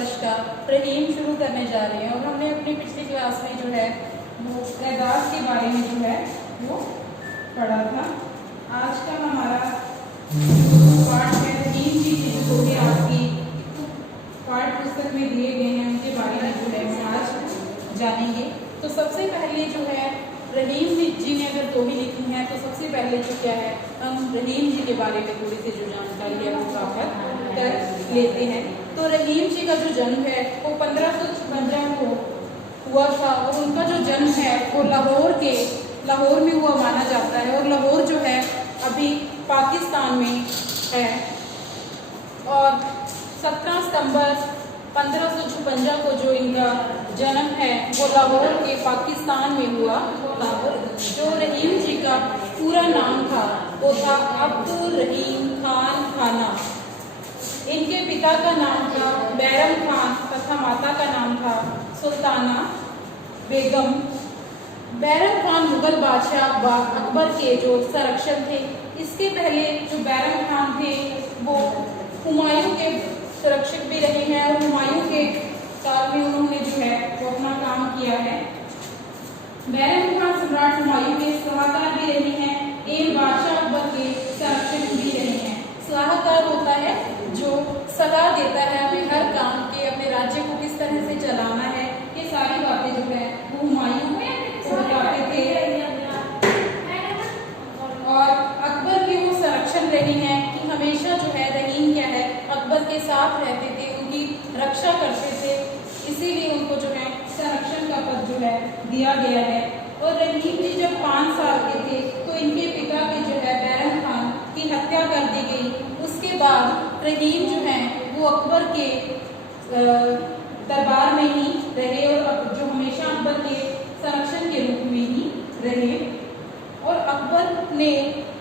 वर्ष का रहीम शुरू करने जा रहे हैं। और हमने अपनी पिछली क्लास में जो है वो एजाज के बारे में जो है वो पढ़ा था। आज का हमारा पाठ है रहीम जी की, जो कि आपकी पाठ्य पुस्तक में दिए गए हैं, उनके बारे में जो है हम आज जानेंगे। तो सबसे पहले जो है रहीम जी ने अगर दोहे लिखी हैं, तो सबसे पहले जो क्या है हम रहीम जी के बारे में थोड़ी सी जो जानकारी है वो प्राप्त कर लेते हैं। तो रहीम जी का जो जन्म है वो 1556 को हुआ था और उनका जो जन्म है वो लाहौर में हुआ माना जाता है। और लाहौर जो है अभी पाकिस्तान में है। और 17 सितंबर 1556 को जो इनका जन्म है वो लाहौर के पाकिस्तान में हुआ। जो रहीम जी का पूरा नाम था वो था अब्दुल रहीम खान खाना। इनके पिता का नाम था बैरम खान तथा माता का नाम था सुल्ताना बेगम। बैरम खान मुगल बादशाह अकबर के जो संरक्षक थे। इसके पहले जो बैरम खान थे वो हुमायूं के संरक्षक भी रहे हैं और हुमायूं के काल में उन्होंने जो है वो अपना काम किया है। बैरम खान सम्राट हुमायूं के सलाहकार भी रहे हैं एवं बादशाह अकबर के संरक्षक भी रहे हैं। सलाहकार होता है जो सलाह देता है हमें हर काम के, अपने राज्य को किस तरह से चलाना है, ये सारी बातें जो है वो हुमायूं बताते थे। और अकबर के वो संरक्षण रहे हैं कि हमेशा जो है रहीम क्या है अकबर के साथ रहते थे, उनकी रक्षा करते थे, इसीलिए उनको जो है संरक्षण का पद जो है दिया गया है। और रहीम जी जब 5 साल के थे तो इनके पिता के जो है बैरम खान की हत्या कर दी गई। उसके बाद रहीम जो है वो अकबर के दरबार में ही रहे और जो हमेशा अकबर के संरक्षण के रूप में ही रहे। और अकबर ने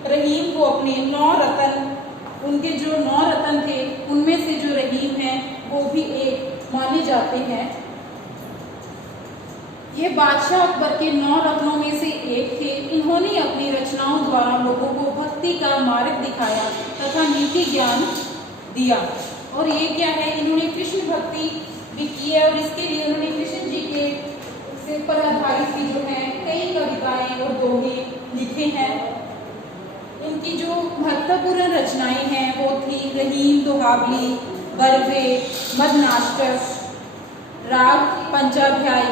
रहीम को अपने 9 रतन, उनके जो 9 रतन थे उनमें से जो रहीम है वो भी एक माने जाते हैं। ये बादशाह अकबर के 9 रत्नों में से एक थे। इन्होंने अपनी रचनाओं द्वारा लोगों को भक्ति का मार्ग दिखाया तथा नीति ज्ञान दिया। और ये क्या है, इन्होंने कृष्ण भक्ति भी की है और इसके लिए उन्होंने कृष्ण जी के से पर आधारित भी जो है कई कविताएं और दोहे लिखे हैं। इनकी जो महत्वपूर्ण रचनाएं हैं वो थी रहीम दोहावली, बरवे, मदनाष्टक, राग पंचाध्याय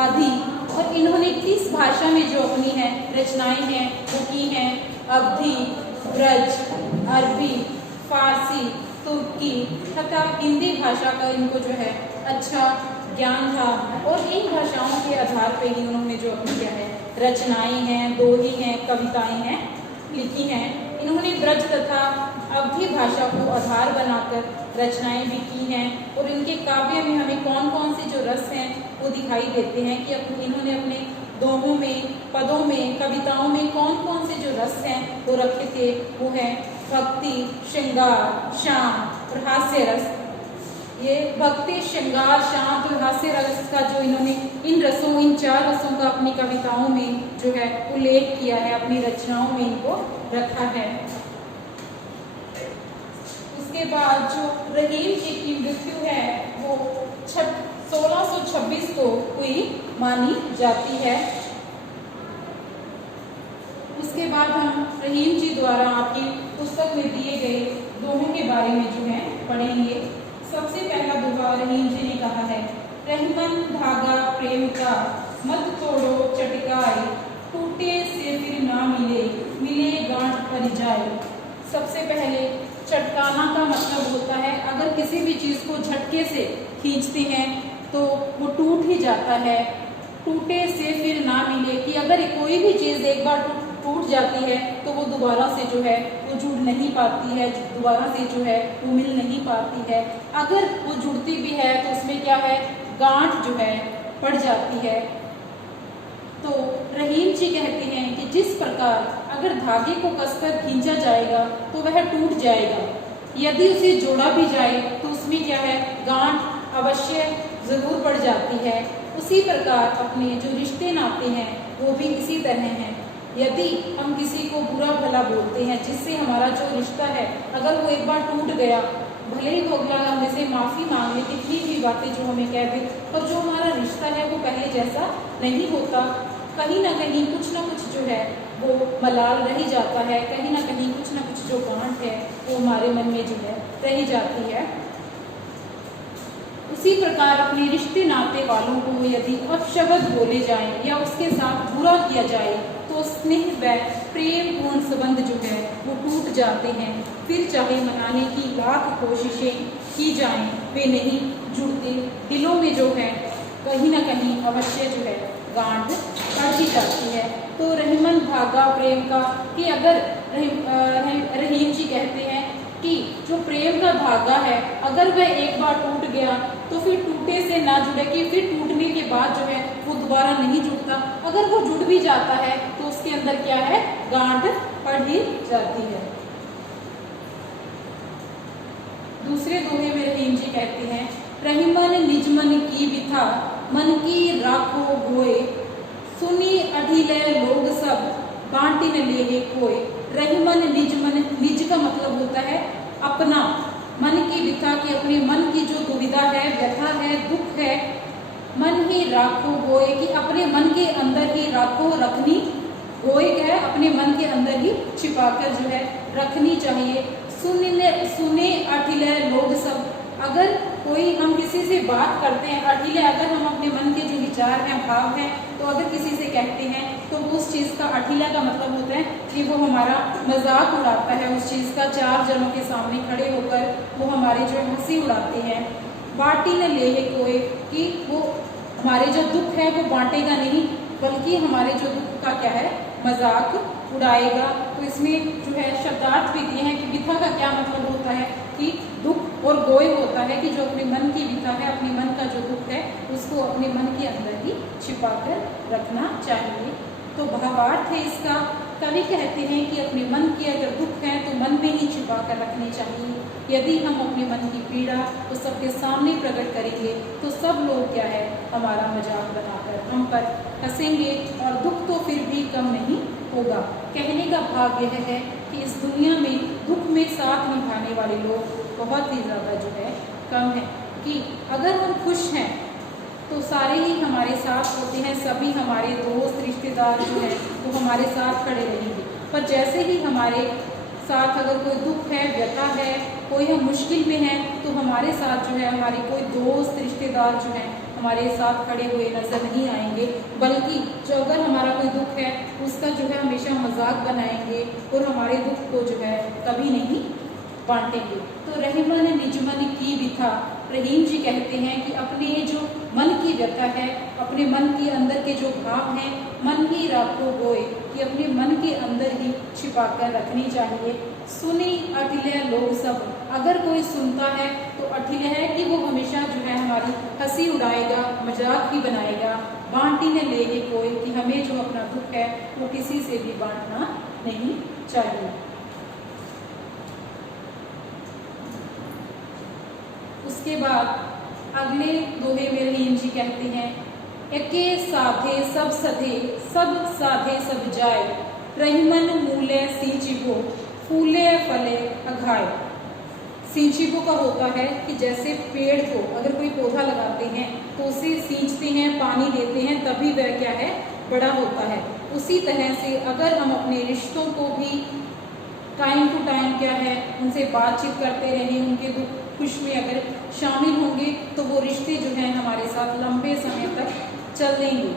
आदि। और इन्होंने 30 भाषा में जो अपनी है रचनाएं हैं वो की हैं अवधी, ब्रज, अरबी, फारसी, तुर्की तथा हिंदी भाषा का इनको जो है अच्छा ज्ञान था। और इन भाषाओं के आधार पर ही उन्होंने जो अपनी क्या है रचनाएं हैं, दोहे हैं, कविताएं हैं लिखी हैं। इन्होंने ब्रज तथा अवधी भाषा को आधार बनाकर रचनाएं भी की हैं। और इनके काव्य में हमें कौन कौन से जो रस हैं वो दिखाई देते हैं कि इन्होंने अपने दोहों में, पदों में, कविताओं में कौन कौन से जो रस हैं वो रखे थे। वो है भक्ति, श्रृंगार, शांत और हास्य रस। ये भक्ति, श्रृंगार, शांत और हास्य रस का जो इन्होंने इन 4 रसों का अपनी कविताओं में जो है उल्लेख किया है, अपनी रचनाओं में इनको रखा है। उसके बाद जो रहीम जी की मृत्यु है वो 1626 को हुई मानी जाती है। उसके बाद हम रहीम जी द्वारा आपकी पुस्तक में दिए गए दोहों के बारे में जो है पढ़ेंगे। सबसे पहला दोहा रहीम जी ने कहा है, रहमन धागा प्रेम का मत तोड़ो चटकाए, टूटे से फिर ना मिले, मिले गांठ भर जाए। सबसे पहले चटकाना का मतलब होता है अगर किसी भी चीज को झटके से खींचते हैं तो वो टूट ही जाता है। टूटे से फिर ना मिले कि अगर कोई भी चीज एक बार टूट जाती है तो वो दोबारा से जो है वो जुड़ नहीं पाती है, दोबारा से जो है वो मिल नहीं पाती है। अगर वो जुड़ती भी है तो उसमें क्या है, गांठ जो है पड़ जाती है। तो रहीम जी कहते हैं कि जिस प्रकार अगर धागे को कसकर खींचा जाएगा तो वह टूट जाएगा, यदि उसे जोड़ा भी जाए तो उसमें क्या है, गांठ अवश्य जरूर पड़ जाती है। उसी प्रकार अपने जो रिश्ते नाते हैं वो भी इसी तरह हैं। यदि हम किसी को बुरा भला बोलते हैं जिससे हमारा जो रिश्ता है अगर वो एक बार टूट गया, भले ही वो अगला हमसे माफ़ी मांग ले, कितनी भी बातें जो हमें कह दे, और जो हमारा रिश्ता है वो पहले जैसा नहीं होता। कहीं ना कहीं कुछ ना कुछ जो है वो मलाल रह ही जाता है, कहीं ना कहीं कुछ ना कुछ जो गांठ है वो हमारे मन में जो है रह जाती है। उसी प्रकार अपने रिश्ते नाते वालों को यदि अपशब्द बोले जाएं या उसके साथ बुरा किया जाए तो स्नेह व प्रेम पूर्ण संबंध जो है वो टूट जाते हैं। फिर चाहे मनाने की लाख कोशिशें की जाएं, वे नहीं जुड़ते। दिलों में जो है कहीं ना कहीं अवश्य जो है गांठ पड़ ही जाती है। तो रहीमन धागा प्रेम का, कि अगर रहीम जी कहते हैं कि जो प्रेम का धागा है अगर वह एक बार टूट गया तो फिर टूटे से ना जुड़े, कि फिर टूटने के बाद जो है वो दोबारा नहीं जुड़ता। अगर वो जुड़ भी जाता है तो उसके अंदर क्या है, गांठ पड़ ही जाती है। दूसरे दोहे में रहीम जी कहते हैं, रहीमन निज मन की बिथा मन की राखो गोए, सुनी अढ़िले लोग सब बांटी न ले कोई। रहीमन निज मन, निज का मतलब होता है अपना, मन की बिथा की अपने मन की जो दुविधा है, व्यथा है, दुख है, मन ही राखो गोए, कि अपने मन के अंदर ही राखो, रखनी, गोए क्या है, अपने मन के अंदर ही छिपाकर जो है रखनी चाहिए। सुने अठिले लोग सब, अगर कोई हम किसी से बात करते हैं, अठिले अगर हम अपने मन के जो विचार हैं, भाव हैं, तो अगर किसी से कहते हैं तो वो उस चीज़ का, अठिला का मतलब होता है कि वो हमारा मजाक उड़ाता है उस चीज़ का, चार जनों के सामने खड़े होकर वो हमारी जो हंसी उड़ाते हैं। बाटी न ले कोई, कि वो हमारे जो दुख है वो बांटेगा नहीं, बल्कि हमारे जो दुख का क्या है, मजाक उड़ाएगा। तो इसमें जो है शब्दार्थ भी दिए हैं कि विथा का क्या मतलब होता है कि दुख, और गोय होता है कि जो अपने मन की विथा है, अपने मन का जो दुख है उसको अपने मन के अंदर ही छिपा कर रखना चाहिए। तो भावार्थ है इसका, कवि कहते हैं कि अपने मन की अगर दुख है तो मन में ही छिपा कर रखने चाहिए। यदि हम अपने मन की पीड़ा तो सबके सामने प्रकट करेंगे तो सब लोग क्या है, हमारा मजाक बनाकर हम पर हंसेंगे और दुख तो फिर भी कम नहीं होगा। कहने का भाव यह है कि इस दुनिया में दुख में साथ निभाने वाले लोग बहुत ही ज़्यादा जो है कम है। कि अगर हम खुश हैं तो सारे ही हमारे साथ होते हैं, सभी हमारे दोस्त रिश्तेदार जो है वो हमारे साथ खड़े रहेंगे। पर जैसे ही हमारे साथ अगर कोई दुख है, व्यथा है, कोई हम मुश्किल में हैं, तो हमारे साथ जो है हमारे कोई दोस्त रिश्तेदार जो है हमारे साथ खड़े हुए नजर नहीं आएंगे, बल्कि जो अगर हमारा कोई दुख है उसका जो है हमेशा मजाक बनाएंगे और हमारे दुख को जो है कभी नहीं बांटेंगे। तो रहीमन निजमन की विथा, रहीम जी कहते हैं कि अपने जो मन की व्यथा है, अपने मन के अंदर के जो भाव हैं, मन ही राखो गोए, कि अपने मन के अंदर ही छिपा कर रखनी चाहिए। सुनी अठिले लोग सब, अगर कोई सुनता है तो अठिले है कि वो हमेशा जो है हमारी हंसी उड़ाएगा, मजाक ही बनाएगा। बांटी न ले कोई, कि हमें जो अपना दुख है वो किसी से भी बांटना नहीं चाहिए। उसके बाद अगले दोहे में रहीम जी कहते हैं, एके साधे सब सधे, सब साधे सब जाए, रहीमन मूले सींचिबो, फूले फले अघाए। सींचिबो का होता है कि जैसे पेड़ को अगर कोई पौधा लगाते हैं तो उसे सींचते हैं, पानी देते हैं, तभी वह क्या है, बड़ा होता है। उसी तरह से अगर हम अपने रिश्तों को भी टाइम टू टाइम क्या है उनसे बातचीत करते रहें, उनके दुख खुश में अगर शामिल होंगे तो वो रिश्ते जो हैं हमारे साथ लंबे समय तक चलेंगे।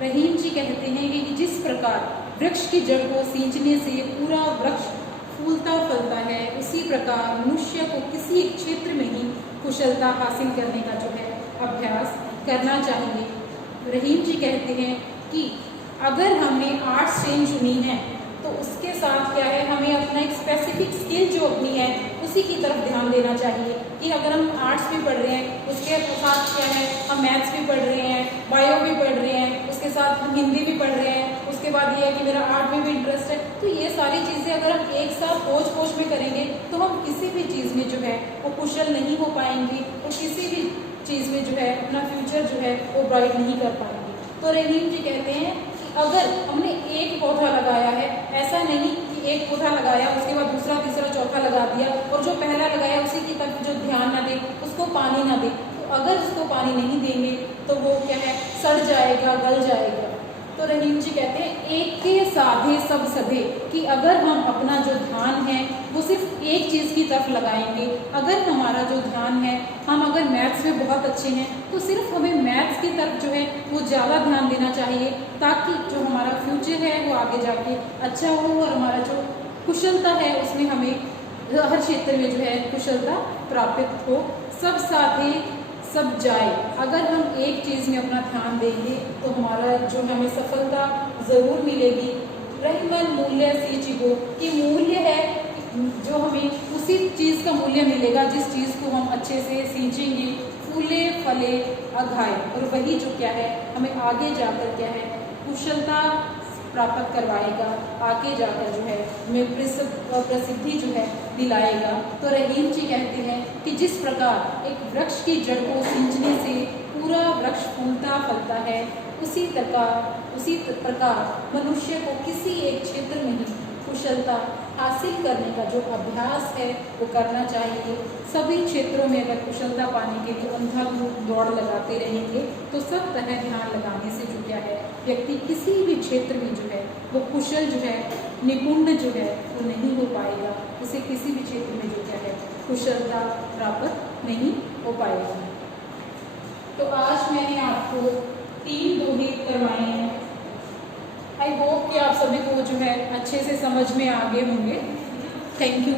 रहीम जी कहते हैं कि जिस प्रकार वृक्ष की जड़ को सींचने से पूरा वृक्ष फूलता फलता है, उसी प्रकार मनुष्य को किसी क्षेत्र में ही कुशलता हासिल करने का जो है अभ्यास करना चाहिए। रहीम जी कहते हैं कि अगर हमने आर्ट्स स्ट्रीम चुनी है तो उसके साथ क्या है, हमें अपना एक स्पेसिफिक स्किल जो अपनी है उसी की तरफ ध्यान देना चाहिए। कि अगर हम आर्ट्स भी पढ़ रहे हैं उसके साथ क्या है, हम मैथ्स भी पढ़ रहे हैं, बायो भी पढ़ रहे हैं, उसके साथ हम हिंदी भी पढ़ रहे हैं, उसके बाद ये है कि मेरा आर्ट में भी इंटरेस्ट है, तो ये सारी चीज़ें अगर हम एक साथ पोच में करेंगे तो हम किसी भी चीज़ में जो है वो कुशल नहीं हो पाएंगे और किसी भी चीज़ में जो है अपना फ्यूचर जो है वो ब्राइट नहीं कर पाएंगे। तो रहीम जी कहते हैं कि अगर हमने एक पौधा लगाया है, ऐसा नहीं कि एक पौधा लगाया उसके बाद दूसरा तीसरा चौथा लगा दिया और जो पहला लगाया उसी की तरफ जो ध्यान ना दे, उसको पानी ना दे, तो अगर पानी नहीं देंगे तो वो क्या है, सड़ जाएगा, गल जाएगा। तो रहीम जी कहते हैं एक के साधे सब सधे, कि अगर हम अपना जो ध्यान है वो सिर्फ एक चीज़ की तरफ लगाएंगे। अगर हमारा जो ध्यान है, हम अगर मैथ्स में बहुत अच्छे हैं तो सिर्फ हमें मैथ्स की तरफ जो है वो ज़्यादा ध्यान देना चाहिए, ताकि जो हमारा फ्यूचर है वो आगे जाके अच्छा हो और हमारा जो कुशलता है उसमें हमें हर क्षेत्र में जो है कुशलता प्राप्त हो। सब साथे सब जाए, अगर हम एक चीज़ में अपना ध्यान देंगे तो हमारा जो हमें सफलता ज़रूर मिलेगी। रही मन मूल्य सींची हो, कि मूल्य है जो हमें उसी चीज़ का मूल्य मिलेगा जिस चीज़ को हम अच्छे से सींचेंगे। फूले फले अघाए, और वही जो क्या है हमें आगे जाकर क्या है कुशलता प्राप्त करवाएगा, आगे जाकर जो है हमें प्रसिद्धि जो है दिलाएगा। तो रहीम जी कहते हैं कि जिस प्रकार एक वृक्ष की जड़ को सींचने से पूरा वृक्ष फूलता फलता है, उसी प्रकार मनुष्य को किसी एक क्षेत्र में ही कुशलता हासिल करने का जो अभ्यास है वो करना चाहिए। सभी क्षेत्रों में अगर कुशलता पाने के लिए अंधाधुंध दौड़ लगाते रहेंगे तो सब तरह ध्यान लगाने से जो क्या है व्यक्ति किसी भी क्षेत्र में जो है वो कुशल जो है, निपुण जो है वो नहीं हो पाएगा। उसे किसी भी क्षेत्र में जो क्या है कुशलता प्राप्त नहीं हो पाएगा। तो आज मैंने आपको 3 दोहे करवाए हैं। आई होप कि आप सभी को जो है अच्छे से समझ में आ गए होंगे। Thank you.